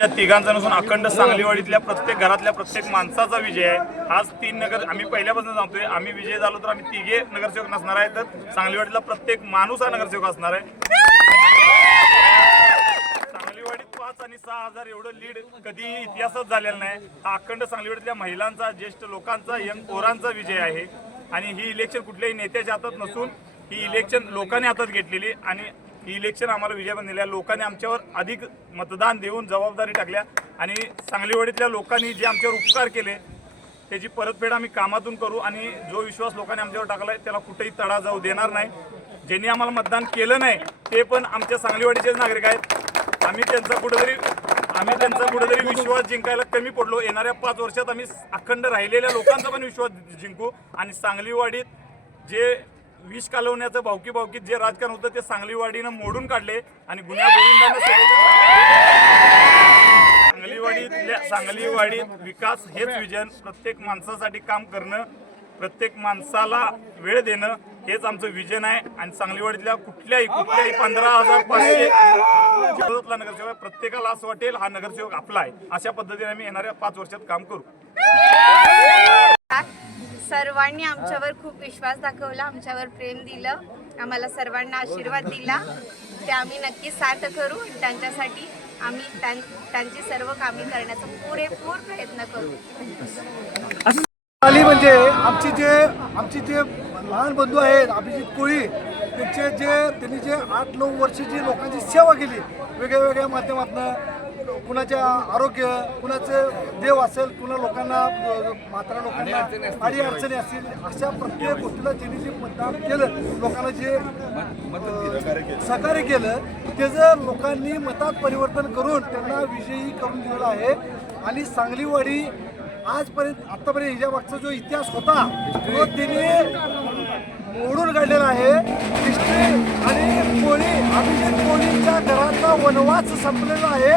या तिघांचा नसून अखंड सांगलीवाडीतल्या प्रत्येक घरातल्या प्रत्येक माणसाचा विजय आहे. आज तीन नगर आम्ही पहिल्यापासून सांगतोय आम्ही विजय झालो तर आम्ही तिघे नगरसेवक नसणार आहे तर सांगलीवाडीतला प्रत्येक माणूस हा नगरसेवक असणार आहे. सांगलीवाडीत पाच आणि सहा हजार एवढं लीड कधी इतिहासात झालेलं नाही. हा अखंड सांगलीवाडीतल्या महिलांचा ज्येष्ठ लोकांचा यंग पोरांचा विजय आहे. आणि ही इलेक्शन कुठल्याही नेत्याच्या हातात नसून ही इलेक्शन लोकांनी हातात घेतलेली आणि की इलेक्शन आम्हाला विजय पण दिल्या. लोकांनी आमच्यावर अधिक मतदान देऊन जबाबदारी टाकल्या आणि सांगलीवाडीतल्या लोकांनी जे आमच्यावर उपकार केले त्याची परतफेड आम्ही कामातून करू आणि जो विश्वास लोकांनी आमच्यावर टाकला आहे त्याला कुठेही तडा जाऊ देणार नाही. ज्यांनी आम्हाला मतदान केलं नाही ते पण आमच्या सांगलीवाडीचेच नागरिक आहेत. आम्ही त्यांचा कुठेतरी आम्ही त्यांचा कुठेतरी विश्वास जिंकायला कमी पडलो. येणाऱ्या पाच वर्षात आम्ही अखंड राहिलेल्या लोकांचा पण विश्वास जिंकू आणि सांगलीवाडीत जे विष कालवण्याचं भावकी भावकीत जे राजकारण होतं ते सांगलीवाडीनं मोडून काढले आणि गुन्हा गोविंदाने सांगलीवाडीतल्या सांगलीवाडीत विकास हेच विजन. प्रत्येक माणसासाठी काम करणं प्रत्येक माणसाला वेळ देणं हेच आमचं विजन आहे. आणि सांगलीवाडीतल्या कुठल्याही कुठल्याही पंधरा हजार पाचशे नगरसेवक प्रत्येकाला असं वाटेल हा नगरसेवक आपला आहे. अशा पद्धतीने आम्ही येणाऱ्या पाच वर्षात काम करू. सर्वांनी आमच्यावर खूप विश्वास दाखवला आमच्यावर प्रेम दिलं आम्हाला सर्वांना आशीर्वाद दिला. ते आम्ही नक्की सार्थ करू आणि त्यांच्यासाठी आम्ही त्यां- त्यांची सर्व कामे करण्याचा पुरेपूर प्रयत्न करू. आली म्हणजे आमची जे आमची जे लहान बंधू आहेत अभिजित कोळी त्यांचे जे त्यांनी जे आठ नऊ वर्ष जी लोकांची सेवा केली वेगळ्या वेगळ्या माध्यमातून कुणाच्या आरोग्य कुणाचं देव असेल कुणा लोकांना म्हातारा लोकांना अडी अडचणी असतील अशा प्रत्येक गोष्टीला त्यांनी जे मतदान केलं लोकांना जे सहकार्य केलं त्याचं लोकांनी मतात परिवर्तन करून त्यांना विजयी करून दिलेला आहे. आणि सांगलीवाडी आजपर्यंत आत्तापर्यंत हिच्या मागचा जो इतिहास होता तो तिने मोडून काढलेला आहे. हिस्ट्री आणि कोळी अभिजित कोळींच्या घराचा वनवास संपलेला आहे.